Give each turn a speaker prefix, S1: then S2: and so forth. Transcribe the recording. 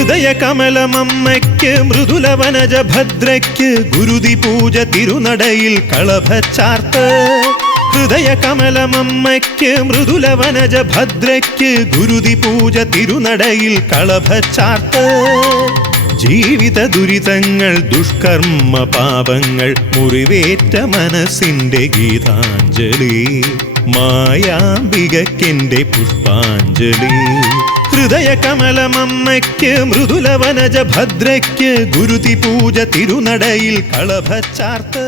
S1: ഹൃദയകമലമമ്മയ്ക്ക് മൃദുലവനജ ഭദ്രയ്ക്ക് ഗുരുതി പൂജ തിരുനടയിൽ കളഭച്ചാർത്ത്. ഹൃദയ കമലമമ്മയ്ക്ക് മൃദുലവനജ ഭദ്രയ്ക്ക് ഗുരുതി പൂജ തിരുനടയിൽ കളഭച്ചാർത്ത്. ജീവിത ദുരിതങ്ങൾ ദുഷ്കർമ്മ പാപങ്ങൾ മുറിവേറ്റ മനസ്സിന്റെ ഗീതാഞ്ജലി മായാംബികക്കെന്റെ പുഷ്പാഞ്ജലി. ഹൃദയകമലമമ്മയ്ക്ക് മൃദുലവനജ ഭദ്രയ്ക്ക് ഗുരുതി പൂജ തിരുനടയിൽ കളഭച്ചാർത്ത്.